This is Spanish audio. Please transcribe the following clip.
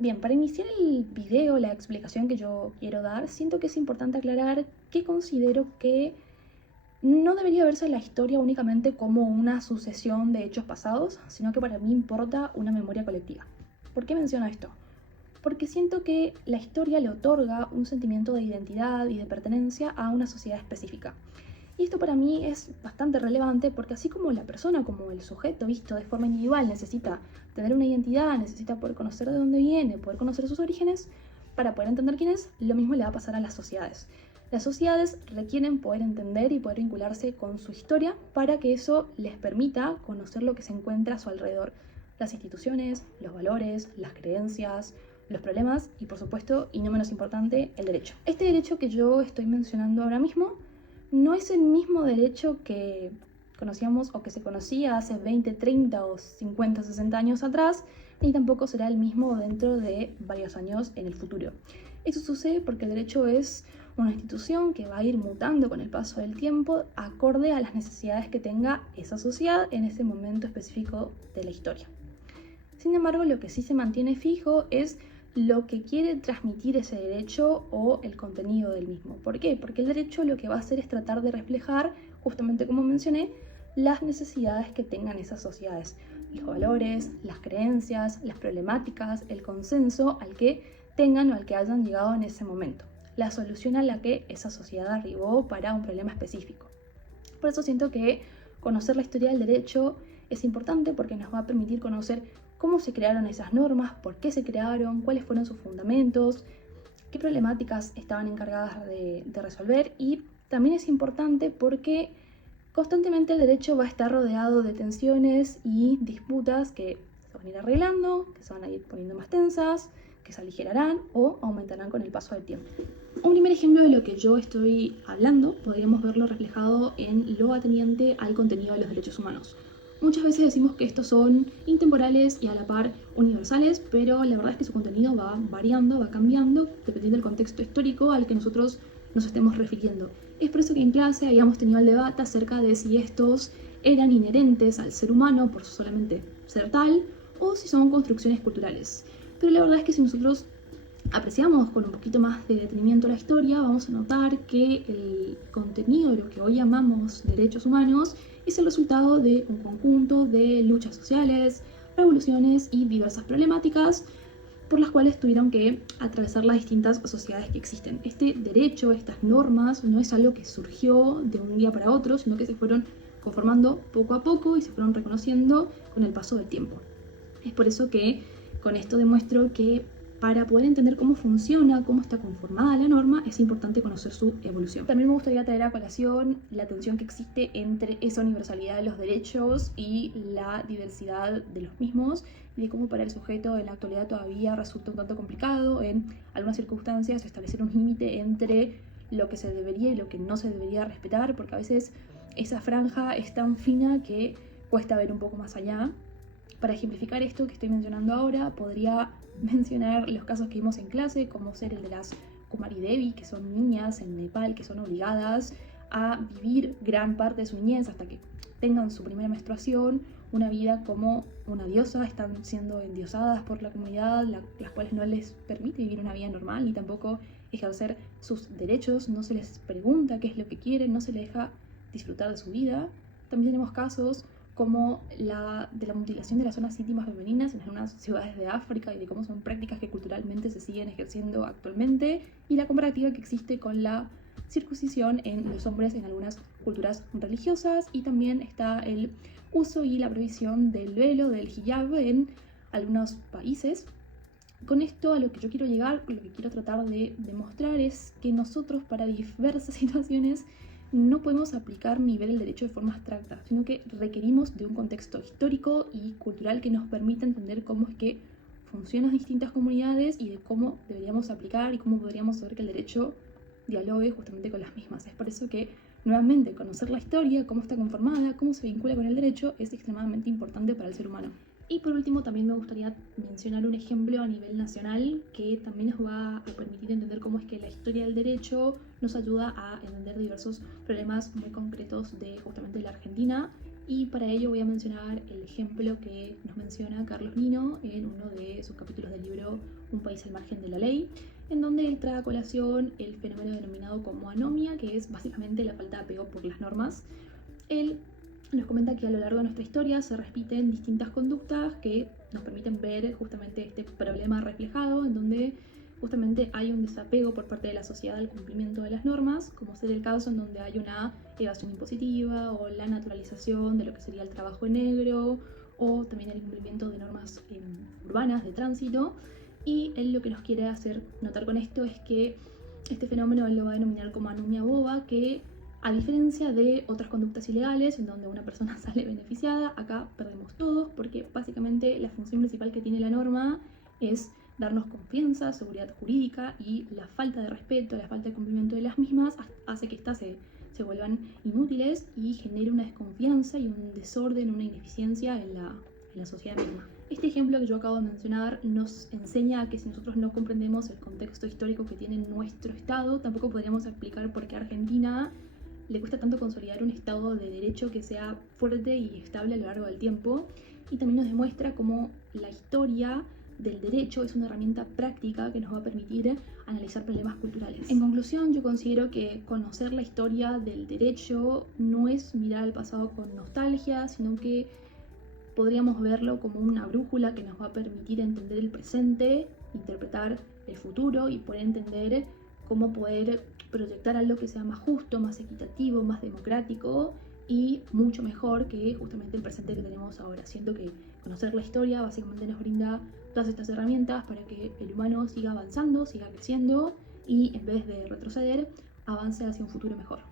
Bien, para iniciar el video, la explicación que yo quiero dar, siento que es importante aclarar que considero que no debería verse la historia únicamente como una sucesión de hechos pasados, sino que para mí importa una memoria colectiva. ¿Por qué menciono esto? Porque siento que la historia le otorga un sentimiento de identidad y de pertenencia a una sociedad específica. Y esto para mí es bastante relevante porque así como la persona, como el sujeto visto de forma individual necesita tener una identidad, necesita poder conocer de dónde viene, poder conocer sus orígenes, para poder entender quién es, lo mismo le va a pasar a las sociedades. Las sociedades requieren poder entender y poder vincularse con su historia para que eso les permita conocer lo que se encuentra a su alrededor. Las instituciones, los valores, las creencias, los problemas y por supuesto, y no menos importante, el derecho. Este derecho que yo estoy mencionando ahora mismo no es el mismo derecho que conocíamos o que se conocía hace 20, 30 o 50, 60 años atrás, ni tampoco será el mismo dentro de varios años en el futuro. Eso sucede porque el derecho es una institución que va a ir mutando con el paso del tiempo acorde a las necesidades que tenga esa sociedad en ese momento específico de la historia. Sin embargo, lo que sí se mantiene fijo es lo que quiere transmitir ese derecho o el contenido del mismo. ¿Por qué? Porque el derecho lo que va a hacer es tratar de reflejar, justamente como mencioné, las necesidades que tengan esas sociedades, los valores, las creencias, las problemáticas, el consenso al que tengan o al que hayan llegado en ese momento, la solución a la que esa sociedad arribó para un problema específico. Por eso siento que conocer la historia del derecho es importante porque nos va a permitir conocer cómo se crearon esas normas, por qué se crearon, cuáles fueron sus fundamentos, qué problemáticas estaban encargadas de resolver. Y también es importante porque constantemente el derecho va a estar rodeado de tensiones y disputas que se van a ir arreglando, que se van a ir poniendo más tensas, que se aligerarán o aumentarán con el paso del tiempo. Un primer ejemplo de lo que yo estoy hablando podríamos verlo reflejado en lo ateniente al contenido de los derechos humanos. Muchas veces decimos que estos son intemporales y a la par universales, pero la verdad es que su contenido va variando, va cambiando, dependiendo del contexto histórico al que nosotros nos estemos refiriendo. Es por eso que en clase habíamos tenido el debate acerca de si estos eran inherentes al ser humano por solamente ser tal, o si son construcciones culturales. Pero la verdad es que si nosotros apreciamos con un poquito más de detenimiento la historia, vamos a notar que el contenido de lo que hoy llamamos derechos humanos es el resultado de un conjunto de luchas sociales, revoluciones y diversas problemáticas por las cuales tuvieron que atravesar las distintas sociedades que existen. Este derecho, estas normas, no es algo que surgió de un día para otro, sino que se fueron conformando poco a poco y se fueron reconociendo con el paso del tiempo. Es por eso que con esto demuestro que para poder entender cómo funciona, cómo está conformada la norma, es importante conocer su evolución. También me gustaría traer a colación la tensión que existe entre esa universalidad de los derechos y la diversidad de los mismos, y de cómo para el sujeto en la actualidad todavía resulta un tanto complicado en algunas circunstancias establecer un límite entre lo que se debería y lo que no se debería respetar, porque a veces esa franja es tan fina que cuesta ver un poco más allá. Para ejemplificar esto que estoy mencionando ahora, podría mencionar los casos que vimos en clase, como ser el de las Kumari Devi, que son niñas en Nepal que son obligadas a vivir gran parte de su niñez hasta que tengan su primera menstruación, una vida como una diosa, están siendo endiosadas por la comunidad, las cuales no les permite vivir una vida normal ni tampoco ejercer sus derechos, no se les pregunta qué es lo que quieren, no se les deja disfrutar de su vida. También tenemos casos como de la mutilación de las zonas íntimas femeninas en algunas ciudades de África y de cómo son prácticas que culturalmente se siguen ejerciendo actualmente, y la comparativa que existe con la circuncisión en los hombres en algunas culturas religiosas, y también está el uso y la prohibición del velo, del hijab en algunos países. Con esto a lo que yo quiero llegar, lo que quiero tratar de demostrar es que nosotros para diversas situaciones no podemos aplicar ni ver el derecho de forma abstracta, sino que requerimos de un contexto histórico y cultural que nos permita entender cómo es que funcionan las distintas comunidades y de cómo deberíamos aplicar y cómo podríamos saber que el derecho dialogue justamente con las mismas. Es por eso que, nuevamente, conocer la historia, cómo está conformada, cómo se vincula con el derecho, es extremadamente importante para el ser humano. Y por último, también me gustaría mencionar un ejemplo a nivel nacional que también nos va a permitir entender cómo es que la historia del derecho nos ayuda a entender diversos problemas muy concretos de justamente la Argentina Y para ello voy a mencionar el ejemplo que nos menciona Carlos Nino en uno de sus capítulos del libro Un país al margen de la ley, en donde él trae a colación el fenómeno denominado como anomia, que es básicamente la falta de apego por las normas. Él nos comenta que a lo largo de nuestra historia se repiten distintas conductas que nos permiten ver justamente este problema reflejado, en donde justamente hay un desapego por parte de la sociedad al cumplimiento de las normas, como ser el caso en donde hay una evasión impositiva o la naturalización de lo que sería el trabajo en negro, o también el incumplimiento de normas urbanas de tránsito. Y él lo que nos quiere hacer notar con esto es que este fenómeno él lo va a denominar como anomia boba, que a diferencia de otras conductas ilegales en donde una persona sale beneficiada, acá perdemos todos, porque básicamente la función principal que tiene la norma es darnos confianza, seguridad jurídica, y la falta de respeto, la falta de cumplimiento de las mismas hace que éstas se vuelvan inútiles y genere una desconfianza y un desorden, una ineficiencia en la sociedad misma. Este ejemplo que yo acabo de mencionar nos enseña que si nosotros no comprendemos el contexto histórico que tiene nuestro Estado, tampoco podríamos explicar por qué a Argentina le cuesta tanto consolidar un Estado de derecho que sea fuerte y estable a lo largo del tiempo. Y también nos demuestra cómo la historia del derecho es una herramienta práctica que nos va a permitir analizar problemas culturales. En conclusión, yo considero que conocer la historia del derecho no es mirar al pasado con nostalgia, sino que podríamos verlo como una brújula que nos va a permitir entender el presente, interpretar el futuro y poder entender cómo poder proyectar algo que sea más justo, más equitativo, más democrático y mucho mejor que justamente el presente que tenemos ahora. Siento que conocer la historia básicamente nos brinda todas estas herramientas para que el humano siga avanzando, siga creciendo y en vez de retroceder, avance hacia un futuro mejor.